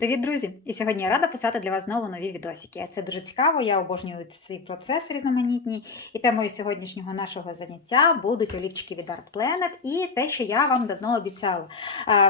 Привіт, друзі! І сьогодні я рада писати для вас знову нові відосики. Це дуже цікаво, я обожнюю цей процес різноманітні. І темою сьогоднішнього нашого заняття будуть олівчики від Art Planet і те, що я вам давно обіцяла.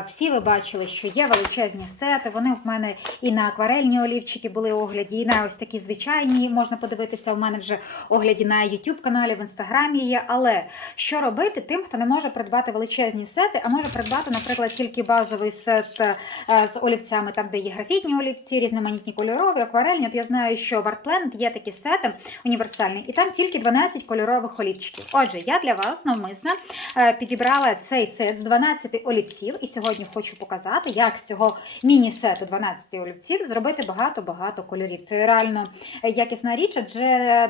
Всі ви бачили, що є величезні сети. Вони в мене і на акварельні олівчики були огляді, і на ось такі звичайні можна подивитися. У мене вже огляді на YouTube каналі, в інстаграмі є. Але що робити тим, хто не може придбати величезні сети, а може придбати, наприклад, тільки базовий сет е, з олівцями, там, де є графітні олівці, різноманітні кольорові, акварельні. От я знаю, що в Art Planet є такі сети універсальні, і там тільки 12 кольорових олівчиків. Отже, я для вас навмисно е, підібрала цей сет з 12 олівців, і сьогодні хочу показати, як з цього міні-сету 12 олівців зробити багато-багато кольорів. Це реально якісна річ, адже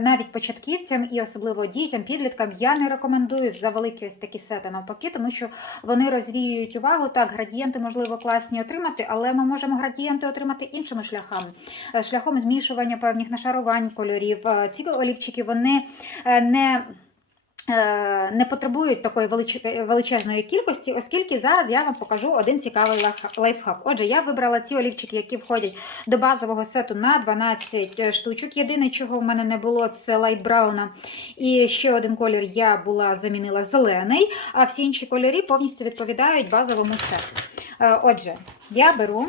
навіть початківцям і особливо дітям, підліткам я не рекомендую за великі ось такі сети навпаки, тому що вони розвіюють увагу. Так, градієнти можливо класні отримати, але ми можемо градієнти отримати іншими шляхами, Е, шляхом змішування певних нашарувань кольорів. Е, Ці олівчики вони е, не не потребують такої величезної кількості, оскільки зараз я вам покажу один цікавий лайф- лайфхак. Отже, я вибрала ці олівчики, які входять до базового сету на 12 штучок. Єдине, чого в мене не було, це лайт брауна. І ще один колір я була замінила зелений, а всі інші кольори повністю відповідають базовому сету. Отже, я беру.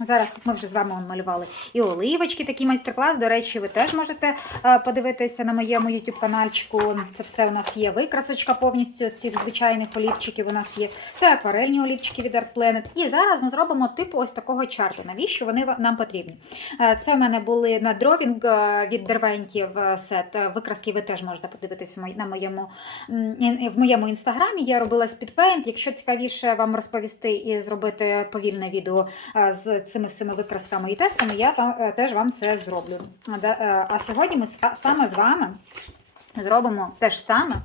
Зараз тут ми вже з вами малювали і оливочки, такий майстер-клас. До речі, ви теж можете е, подивитися на моєму YouTube каналчику. Це все у нас є викрасочка повністю цих звичайних олівчиків. У нас є це акварельні олівчики від Art Planet. І зараз ми зробимо типу ось такого чарту. Навіщо вони нам потрібні? Е, Це в мене були на дровінг е, від дервентів сет. Викраски ви теж можете подивитися на моєму в моєму інстаграмі. Я робила спідпейнт. Якщо цікавіше вам розповісти і зробити повільне відео з цими всіми викрасками і тестами, я там е, теж вам це зроблю. А е, сьогодні ми саме з вами зробимо те ж саме,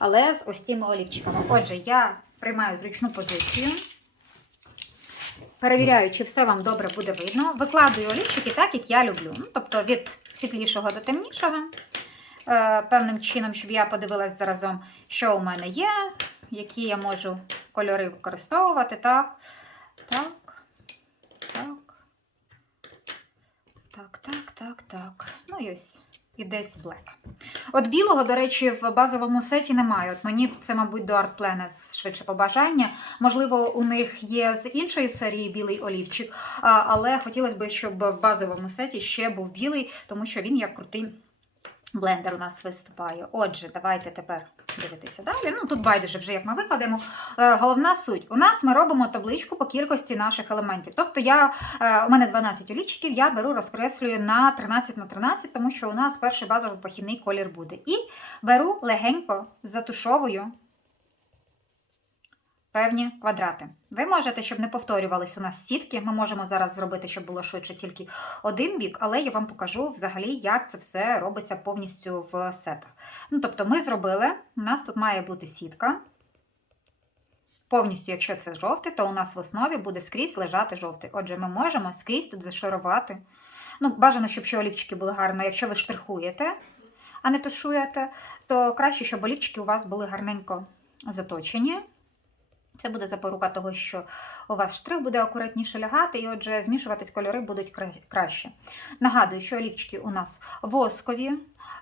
але з ось цими олівчиками. Отже, я приймаю зручну позицію. Перевіряю, чи все вам добре буде видно. Викладую олівчики так, як я люблю. Ну, тобто від світлішого до темнішого. Е, Певним чином, щоб я подивилась заразом, що у мене є, які я можу кольори використовувати. Так, так. Так, так, так, так. Ну і ось. І десь блек. От білого, до речі, в базовому сеті немає. От мені це, мабуть, до Art Planet швидше побажання. Можливо, у них є з іншої серії білий олівчик, але хотілося б, щоб в базовому сеті ще був білий, тому що він як крутий блендер у нас виступає. Отже, давайте тепер дивитися далі. Ну, тут байдуже вже як ми викладемо. Е, Головна суть. У нас ми робимо табличку по кількості наших елементів. Тобто я, е, у мене 12 олівчиків, я беру, розкреслюю на 13 на 13, тому що у нас перший базовий похідний колір буде. І беру легенько, затушовую певні квадрати. Ви можете, щоб не повторювались у нас сітки, ми можемо зараз зробити, щоб було швидше тільки один бік, але я вам покажу взагалі, як це все робиться повністю в сетах. Ну, тобто, ми зробили, у нас тут має бути сітка. Повністю, якщо це жовтий, то у нас в основі буде скрізь лежати жовтий. Отже, ми можемо скрізь тут зашарувати. Ну, бажано, щоб ще олівчики були гарно. Якщо ви штрихуєте, а не тушуєте, то краще, щоб олівчики у вас були гарненько заточені. Це буде запорука того, що у вас штрих буде акуратніше лягати, і отже, змішуватись кольори будуть краще. Нагадую, що олівчики у нас воскові,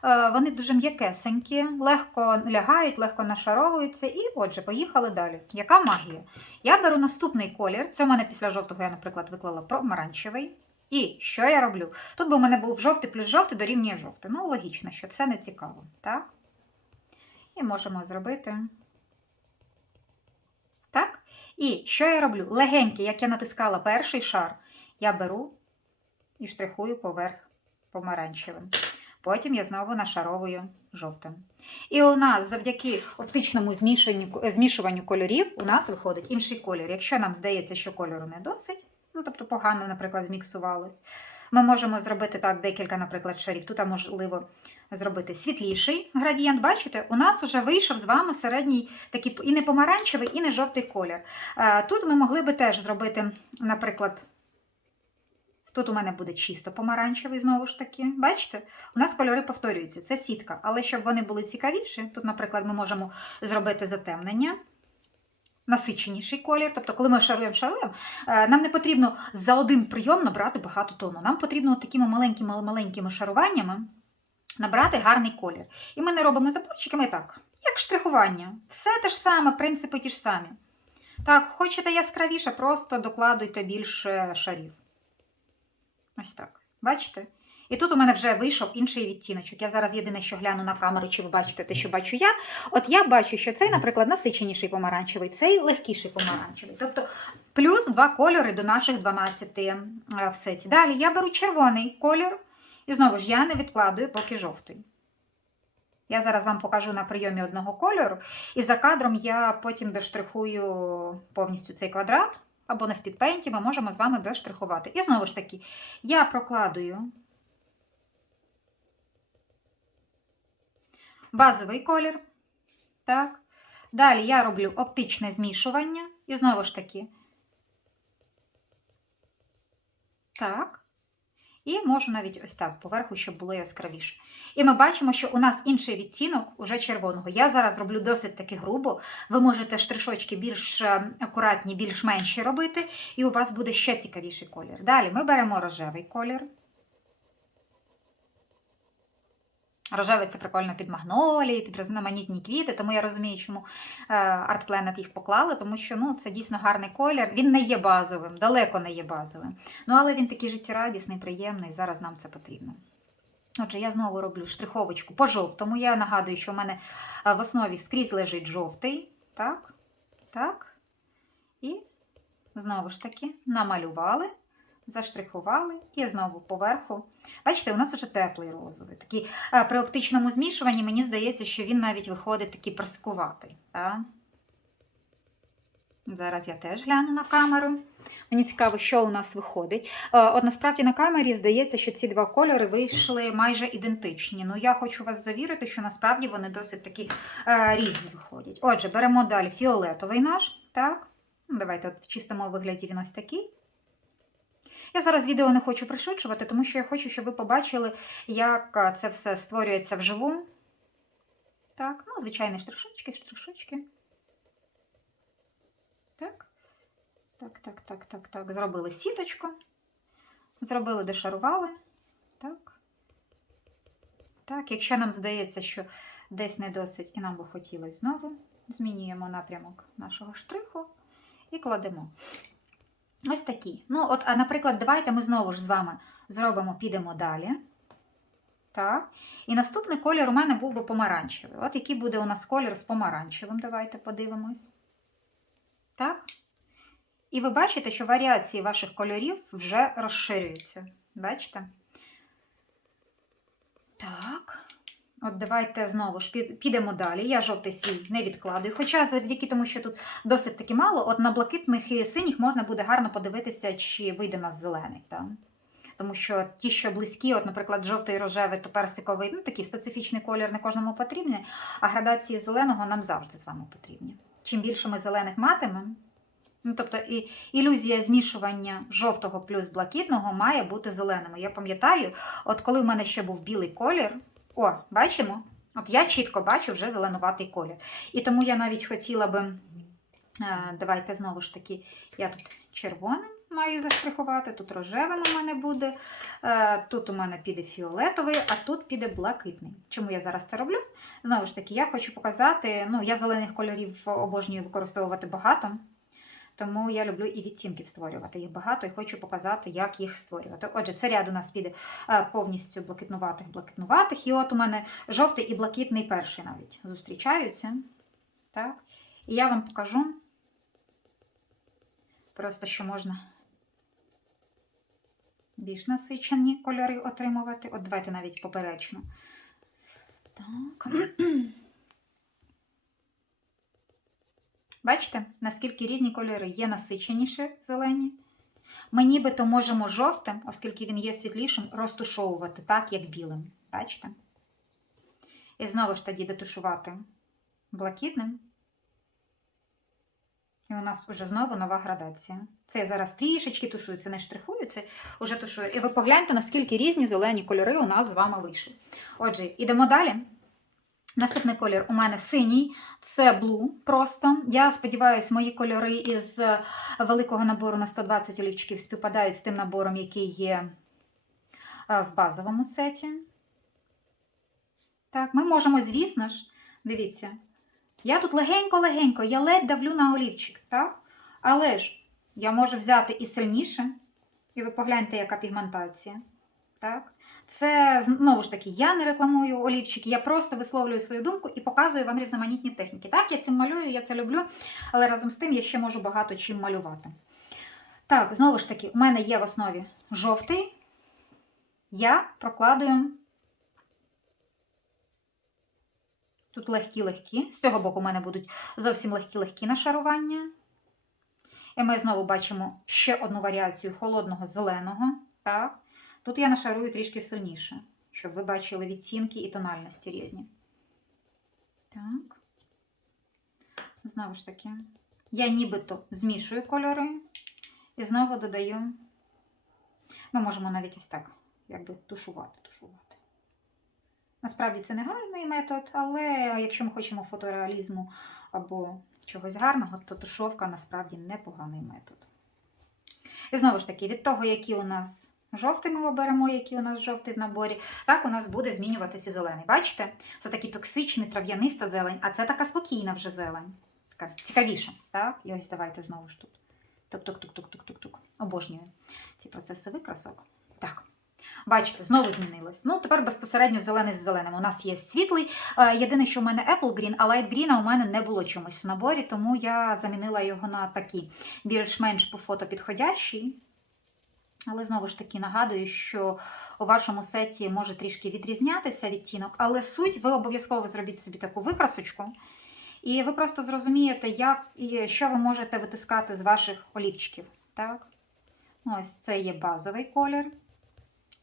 е, вони дуже м'якесенькі, легко лягають, легко нашаровуються. І отже, поїхали далі. Яка магія? Я беру наступний колір. Це в мене після жовтого я, наприклад, виклала помаранчевий. І що я роблю? Тут би у мене був жовтий плюс жовтий дорівнює жовтий. Ну, логічно, що це не цікаво, так? І можемо зробити. І що я роблю? Легенький, як я натискала перший шар, я беру і штрихую поверх помаранчевим. Потім я знову нашаровую жовтим. І у нас завдяки оптичному змішуванню кольорів у нас виходить інший колір. Якщо нам здається, що кольору не досить, ну тобто погано, наприклад, зміксувалось, ми можемо зробити так декілька, наприклад, шарів. Тут можливо зробити світліший градієнт. Бачите, у нас вже вийшов з вами середній такий і не помаранчевий, і не жовтий колір. Е, Тут ми могли би теж зробити, наприклад, Тут у мене буде чисто помаранчевий, знову ж таки. Бачите? У нас кольори повторюються, це сітка. Але щоб вони були цікавіші, тут, наприклад, ми можемо зробити затемнення. насиченіший колір. Тобто, коли ми шаруємо, шаруємо, е, нам не потрібно за один прийом набрати багато тону. Нам потрібно такими маленькими маленькими шаруваннями набрати гарний колір. І ми не робимо заборчиками так, як штрихування. Все те ж саме, принципи ті ж самі. Так, хочете яскравіше, просто докладуйте більше шарів. Ось так. Бачите? І тут у мене вже вийшов інший відтіночок. Я зараз єдине, що гляну на камеру, чи ви бачите те, що бачу я. От я бачу, що цей, наприклад, насиченіший помаранчевий, цей легкіший помаранчевий. Тобто плюс два кольори до наших 12 е, в сеті. Далі я беру червоний колір, і знову ж я не відкладую поки жовтий. Я зараз вам покажу на прийомі одного кольору, і за кадром я потім доштрихую повністю цей квадрат, або на спідпейнті ми можемо з вами доштрихувати. І знову ж таки, я прокладую базовий колір. Так. Далі я роблю оптичне змішування. І знову ж таки. Так. І можу навіть ось так поверху, щоб було яскравіше. І ми бачимо, що у нас інший відтінок уже червоного. Я зараз роблю досить таки грубо. Ви можете штришочки більш е, акуратні, більш менші робити, і у вас буде ще цікавіший колір. Далі ми беремо рожевий колір. Рожевий це прикольно під магнолії, під різноманітні квіти, тому я розумію, чому е, Art Planet їх поклали, тому що ну, це дійсно гарний колір. Він не є базовим, далеко не є базовим. Ну, але він такий життєрадісний, приємний, зараз нам це потрібно. Отже, я знову роблю штриховочку по жовтому. Я нагадую, що в мене е, в основі скрізь лежить жовтий. Так, так. І знову ж таки намалювали заштрихували і знову поверху. Бачите, у нас вже теплий розовий. Такий, а, при оптичному змішуванні мені здається, що він навіть виходить такий праскуватий. Зараз я теж гляну на камеру. Мені цікаво, що у нас виходить. Е, От насправді на камері здається, що ці два кольори вийшли майже ідентичні. Ну я хочу вас завірити, що насправді вони досить такі е, різні виходять. Отже, беремо далі фіолетовий наш. Так? Давайте от в чистому вигляді він ось такий. Я зараз відео не хочу пришвидшувати, тому що я хочу, щоб ви побачили, як це все створюється вживу. Так, ну, звичайні штришочки, штришочки. Так. Так, так, так, так, так. Зробили сіточку. Зробили, дешарували. Так. Так, якщо нам здається, що десь не досить, і нам би хотілося знову, змінюємо напрямок нашого штриху і кладемо. Ось такі. Ну, от, а, наприклад, давайте ми знову ж з вами зробимо, підемо далі. Так. І наступний колір у мене був би помаранчевий. От який буде у нас колір з помаранчевим. Давайте подивимось. Так. І ви бачите, що варіації ваших кольорів вже розширюються. Бачите? Так. От давайте знову ж підемо далі. Я жовтий свій не відкладую. Хоча завдяки тому, що тут досить таки мало, от на блакитних і синіх можна буде гарно подивитися, чи вийде нас зелений. Так? Тому що ті, що близькі, от, наприклад, жовтий, рожевий, то персиковий, ну такий специфічний колір не кожному потрібний, а градації зеленого нам завжди з вами потрібні. Чим більше ми зелених матимемо, ну тобто і ілюзія змішування жовтого плюс блакитного має бути зеленими. Я пам'ятаю, от коли в мене ще був білий колір. О, бачимо? От я чітко бачу вже зеленуватий колір. І тому я навіть хотіла би, давайте знову ж таки, я тут червоним маю заштрихувати, тут рожевим у мене буде, тут у мене піде фіолетовий, а тут піде блакитний. Чому я зараз це роблю? Знову ж таки, я хочу показати, ну, я зелених кольорів обожнюю використовувати багато. Тому я люблю і відтінків створювати. Їх багато і хочу показати, як їх створювати. Отже, це ряд у нас піде повністю блакитнуватих, блакитнуватих. І от у мене жовтий і блакитний перший навіть зустрічаються. Так. І я вам покажу просто, що можна більш насичені кольори отримувати. От давайте навіть поперечно. Так. Бачите, наскільки різні кольори є насиченіші зелені. Ми нібито можемо жовтим, оскільки він є світлішим, розтушовувати так, як білим. Бачите? І знову ж тоді дотушувати блакитним. І у нас вже знову нова градація. Це я зараз трішечки тушую, це не штрихую, це вже тушую. І ви погляньте, наскільки різні зелені кольори у нас з вами вийшли. Отже, йдемо далі. Наступний колір у мене синій, це блу просто. Я сподіваюся, мої кольори із е, великого набору на 120 олівчиків співпадають з тим набором, який є е, в базовому сеті. Так, ми можемо, звісно ж, дивіться, я тут легенько-легенько, я ледь давлю на олівчик, так? Але ж я можу взяти і сильніше, і ви погляньте, яка пігментація. Так? Це знову ж таки, я не рекламую олівчики, я просто висловлюю свою думку і показую вам різноманітні техніки. Так, я цим малюю, я це люблю, але разом з тим я ще можу багато чим малювати. Так, знову ж таки, у мене є в основі жовтий. Я прокладую тут легкі-легкі. З цього боку у мене будуть зовсім легкі-легкі нашарування. І ми знову бачимо ще одну варіацію холодного зеленого. Так. Тут я нашарую трішки сильніше, щоб ви бачили відтінки і тональності різні. Так. Знову ж таки, я нібито змішую кольори і знову додаю. Ми можемо навіть ось так, якби тушувати, тушувати. Насправді це не гарний метод, але якщо ми хочемо фотореалізму або чогось гарного, то тушовка насправді непоганий метод. І знову ж таки, від того, які у нас жовтий ми оберемо, який у нас жовтий в наборі, так у нас буде змінюватися зелений. Бачите? Це такий токсичний трав'яниста зелень, а це така спокійна вже зелень. Така цікавіша. Так? І ось давайте знову ж тут. Тук-тук-тук-тук-тук-тук. Обожнюю ці процеси викрасок. Так. Бачите, знову змінилось. Ну, тепер безпосередньо зелений з зеленим. У нас є світлий. Е, Єдине, що у мене Apple Green, а Light Green у мене не було чомусь в наборі, тому я замінила його на такий більш-менш по фото підходящий. Але знову ж таки нагадую, що у вашому сеті може трішки відрізнятися відтінок, але суть ви обов'язково зробіть собі таку викрасочку. І ви просто зрозумієте, як і що ви можете витискати з ваших олівчиків. Так? Ось це є базовий колір,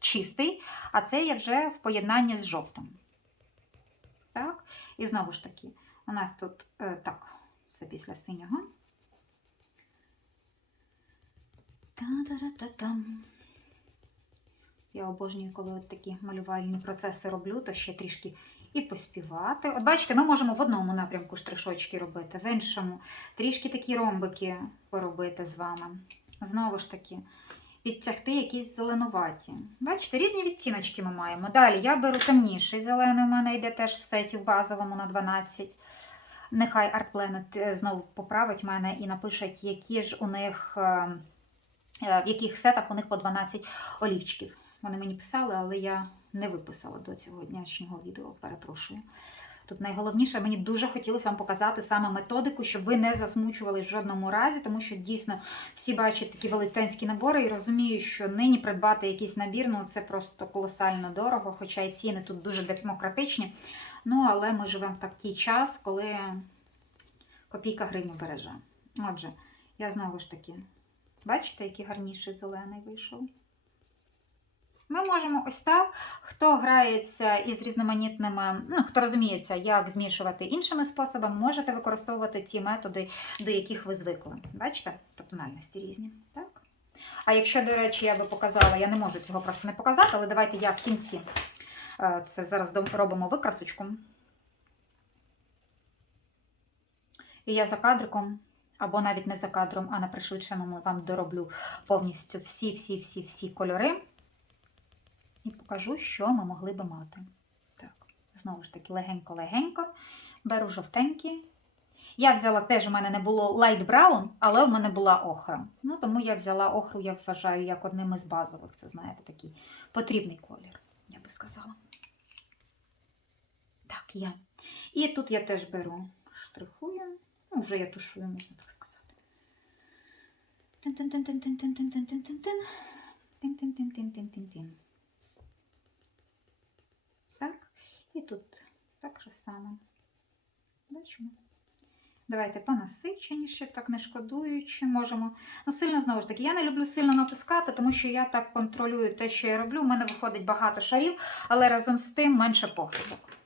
чистий, а це є вже в поєднанні з жовтим. Так? І знову ж таки, у нас тут е, так, це після синього. Та-да-да-та-там. Я обожнюю, коли от такі малювальні процеси роблю, то ще трішки і поспівати. От бачите, ми можемо в одному напрямку штришочки робити, в іншому трішки такі ромбики поробити з вами. Знову ж таки, підтягти якісь зеленуваті. Бачите, різні відціночки ми маємо. Далі я беру темніший зелений, у мене йде теж в сеті в базовому на 12. Нехай Art Planet знову поправить мене і напишуть, які ж у них, е, в яких сетах у них по 12 олівчиків. Вони мені писали, але я не виписала до цього днішнього відео, перепрошую. Тут найголовніше, мені дуже хотілося вам показати саме методику, щоб ви не засмучували в жодному разі, тому що дійсно всі бачать такі велетенські набори і розуміють, що нині придбати якийсь набір, ну це просто колосально дорого, хоча і ціни тут дуже демократичні. Ну, але ми живемо в такий час, коли копійка гривню береже. Отже, я знову ж таки, бачите, який гарніший зелений вийшов? Ми можемо ось так, хто грається із різноманітними, ну, хто розуміється, як змішувати іншими способами, можете використовувати ті методи, до яких ви звикли. Бачите, по тональності різні. Так? А якщо, до речі, я би показала, я не можу цього просто не показати, але давайте я в кінці е, це зараз робимо викрасочку. І я за кадриком, або навіть не за кадром, а на пришвидшеному вам дороблю повністю всі-всі-всі-всі кольори. І покажу, що ми могли би мати. Так, знову ж таки, легенько-легенько. Беру жовтенький. Я взяла теж, у мене не було light brown, але у мене була охра. Ну, тому я взяла охру, я вважаю, як одним із базових. Це, знаєте, такий потрібний колір, я би сказала. Так, я. І тут я теж беру штрихую. Ну, вже я тушую, можна так сказати. Тин-тин-тин-тин-тин-тин-тин-тин-тин. Тин-тин-тин-тин-тин-тин. Так, і тут так же само. Бачимо. Давайте понасиченіше, так не шкодуючи, можемо. Ну, сильно знову ж таки, я не люблю сильно натискати, тому що я так контролюю те, що я роблю. У мене виходить багато шарів, але разом з тим менше похибок.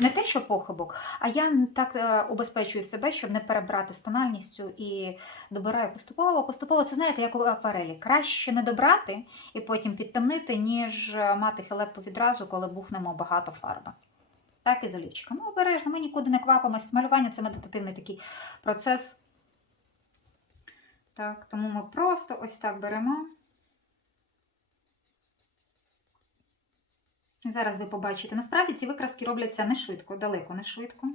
Не те, що похибок, а я так е, убезпечую себе, щоб не перебрати з тональністю і добираю поступово. Поступово, це знаєте, як у акварелі. Краще не добрати і потім підтемнити, ніж мати хелепу відразу, коли бухнемо багато фарби. так і з олівчиками. Обережно, ми нікуди не квапимось. Малювання це медитативний такий процес. Так, тому ми просто ось так беремо. Зараз ви побачите. Насправді ці викраски робляться не швидко, далеко не швидко.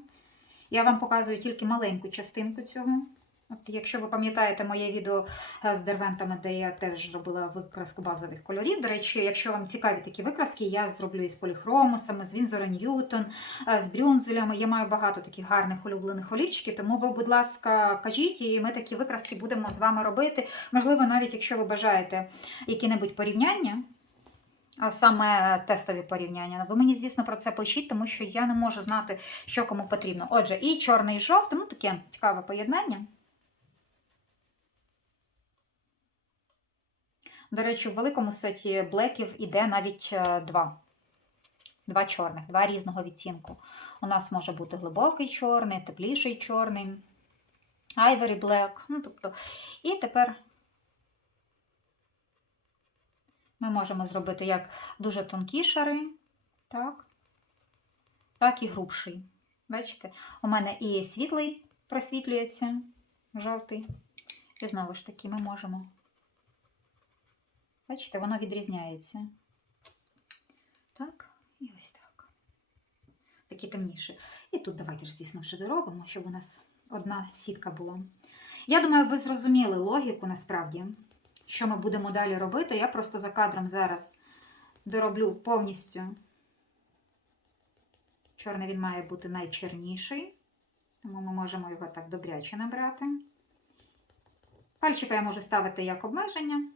Я вам показую тільки маленьку частинку цього. От Якщо ви пам'ятаєте моє відео е, з дервентами, де я теж робила викраску базових кольорів. До речі, якщо вам цікаві такі викраски, я зроблю із поліхромусами, з Вінзора Ньютон, е, з брюнзелями. Я маю багато таких гарних улюблених олівчиків, тому ви, будь ласка, кажіть, і ми такі викраски будемо з вами робити. Можливо, навіть якщо ви бажаєте які-небудь порівняння. Саме тестові порівняння. Ви мені, звісно, про це пишіть, тому що я не можу знати, що кому потрібно. Отже, і чорний і жовтий, ну таке цікаве поєднання. До речі, в великому сеті блеків іде навіть е, два. Два чорних, два різного відтінку. У нас може бути глибокий чорний, тепліший чорний, Ivory Black. Ну, тобто, і тепер ми можемо зробити як дуже тонкі шари, так, так і грубший. Бачите, у мене і світлий просвітлюється, жовтий. І знову ж таки, ми можемо. Бачите, воно відрізняється. Так, і ось так. Такі темніші. І тут давайте ж, звісно, вже доробимо, щоб у нас одна сітка була. Я думаю, ви зрозуміли логіку насправді, що ми будемо далі робити. Я просто за кадром зараз дороблю повністю. Чорний він має бути найчорніший, тому ми можемо його так добряче набрати. Пальчика я можу ставити як обмеження.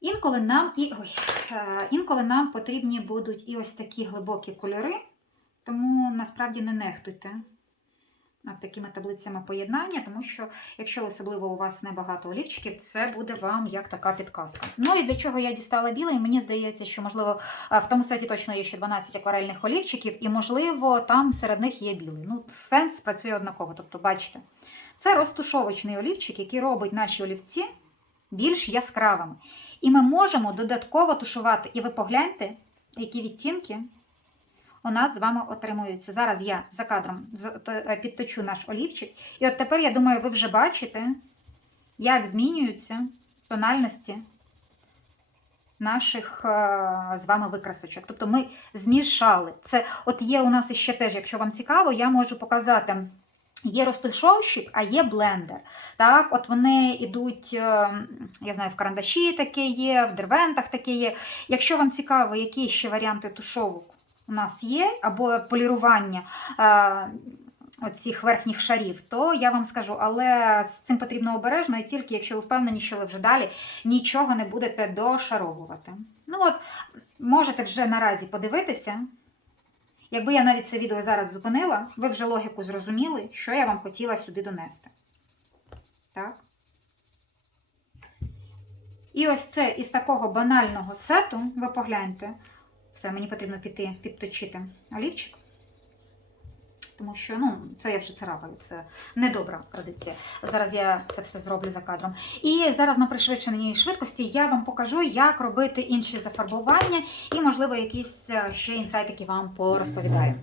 Інколи нам і ой, е, інколи нам потрібні будуть і ось такі глибокі кольори, тому насправді не нехтуйте такими таблицями поєднання, тому що, якщо особливо у вас небагато олівчиків, це буде вам як така підказка. Ну і для чого я дістала білий, мені здається, що, можливо, е, в тому сеті точно є ще 12 акварельних олівчиків, і, можливо, там серед них є білий. Ну, сенс працює однаково. Тобто, бачите, це розтушовочний олівчик, який робить наші олівці більш яскравими. І ми можемо додатково тушувати. І ви погляньте, які відтінки у нас з вами отримуються. Зараз я за кадром підточу наш олівчик. І от тепер, я думаю, ви вже бачите, як змінюються тональності наших з вами викрасочок. Тобто ми змішали. Це от є у нас іще теж, якщо вам цікаво, я можу показати. Є розташовщик, а є блендер. Так, От вони йдуть, я знаю, в карандаші таке є, в дервентах таке є. Якщо вам цікаво, які ще варіанти тушовок у нас є, або полірування оцих верхніх шарів, то я вам скажу, але з цим потрібно обережно, і тільки якщо ви впевнені, що ви вже далі нічого не будете дошаровувати. Ну от, Можете вже наразі подивитися. Якби я навіть це відео зараз зупинила, ви вже логіку зрозуміли, що я вам хотіла сюди донести. Так? І ось це із такого банального сету, ви погляньте, все, мені потрібно піти підточити олівчик. Тому що, ну, це я вже царапаю, це недобра традиція. Зараз я це все зроблю за кадром. І зараз на пришвидшеній швидкості я вам покажу, як робити інші зафарбування, і, можливо, якісь ще інсайтики вам порозповідаю.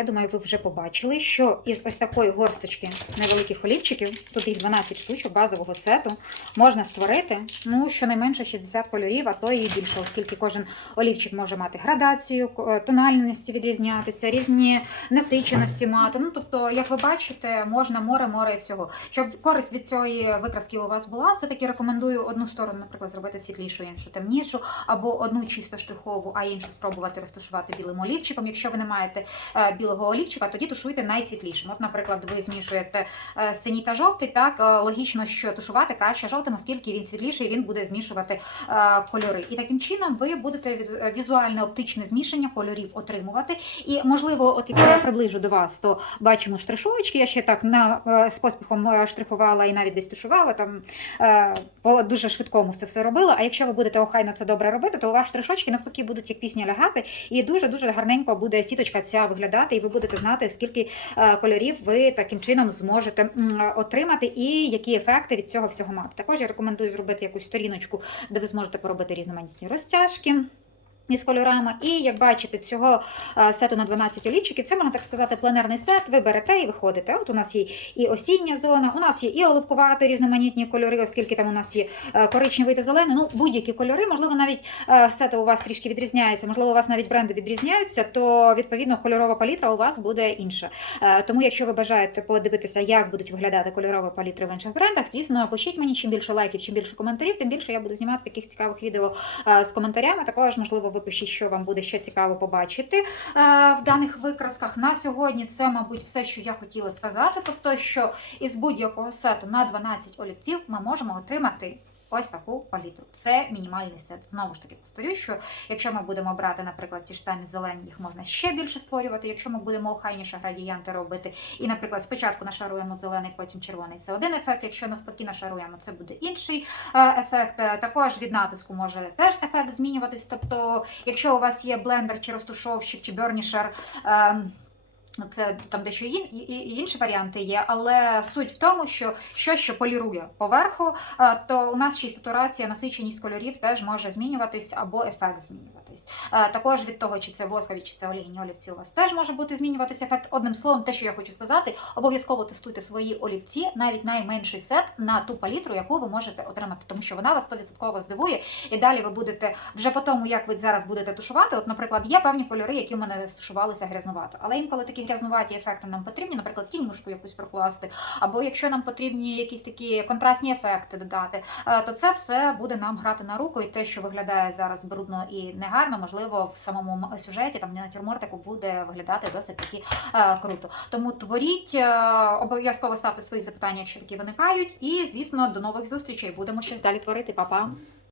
Я думаю, ви вже побачили, що із ось такої горсточки невеликих олівчиків, тут їх 12 штучок базового сету, можна створити ну, щонайменше 60 кольорів, а то і більше, оскільки кожен олівчик може мати градацію, е, тональності відрізнятися, різні насиченості мати. Ну, Тобто, як ви бачите, можна море-море і всього. Щоб користь від цієї викраски у вас була, все-таки рекомендую одну сторону, наприклад, зробити світлішу, іншу темнішу, або одну чисто штрихову, а іншу спробувати розташувати білим олівчиком. Якщо ви не маєте білого білого олівчика, тоді тушуйте найсвітлішим. От, наприклад, ви змішуєте е, синій та жовтий, так е, логічно, що тушувати краще жовтим, оскільки він світліший, він буде змішувати е, кольори. І таким чином ви будете візуальне оптичне змішання кольорів отримувати. І можливо, от якщо я приближу до вас, то бачимо штришовочки. Я ще так на з поспіхом штрихувала і навіть десь тушувала там по дуже швидкому це все робила. А якщо ви будете охайно це добре робити, то у вас штришочки навпаки будуть як пісня лягати, і дуже дуже гарненько буде сіточка ця виглядати, і ви будете знати, скільки е, кольорів ви таким чином зможете отримати, і які ефекти від цього всього мати. Також я рекомендую зробити якусь сторіночку, де ви зможете поробити різноманітні розтяжки. Із кольорами, і як бачите, цього е, сету на 12 олівчиків, це можна так сказати, пленерний сет. Ви берете і виходите. От у нас є і осіння зона, у нас є і оливкувати різноманітні кольори, оскільки там у нас є е, коричневий та зелений. Ну будь-які кольори, можливо, навіть е, сети у вас трішки відрізняються, можливо, у вас навіть бренди відрізняються, то відповідно кольорова палітра у вас буде інша. Тому, якщо ви бажаєте подивитися, як будуть виглядати кольорові палітри в інших брендах, звісно, пишіть мені чим більше лайків, чим більше коментарів, тим більше я буду знімати таких цікавих відео з коментарями. Також, можливо, ви пишіть, що вам буде ще цікаво побачити е, в даних викрасках. На сьогодні це, мабуть, все, що я хотіла сказати. Тобто, що із будь-якого сету на 12 олівців ми можемо отримати. Ось таку палітру. Це мінімальний сет. Знову ж таки, повторюю, що якщо ми будемо брати, наприклад, ті ж самі зелені, їх можна ще більше створювати. Якщо ми будемо охайніше градієнти робити, і, наприклад, спочатку нашаруємо зелений, потім червоний, це один ефект. Якщо навпаки нашаруємо, це буде інший е, ефект. Е, Також від натиску може теж ефект змінюватись. Тобто, якщо у вас є блендер чи розтушовщик, чи бьорнішер. Ну, це там дещо ін, і, інші варіанти є, але суть в тому, що щось, що полірує поверху, е, то у нас ще й сатурація, насиченість кольорів теж може змінюватись або ефект змінюватись. Е, Також від того, чи це воскові, чи це олійні олівці, у вас теж може бути змінюватись ефект. Одним словом, те, що я хочу сказати, обов'язково тестуйте свої олівці, навіть найменший сет на ту палітру, яку ви можете отримати, тому що вона вас 100% здивує. І далі ви будете вже по тому, як ви зараз будете тушувати. От, наприклад, є певні кольори, які у мене тушувалися грязнувато. Але інколи такі грязнуваті ефекти нам потрібні, наприклад, тінюшку якусь прокласти, або якщо нам потрібні якісь такі контрастні ефекти додати, е, то це все буде нам грати на руку, і те, що виглядає зараз брудно і негарно, можливо, в самому сюжеті там на натюрмортику буде виглядати досить таки е, круто. Тому творіть, е, обов'язково ставте свої запитання, якщо такі виникають. І звісно, до нових зустрічей. Будемо щось далі творити. Па-па!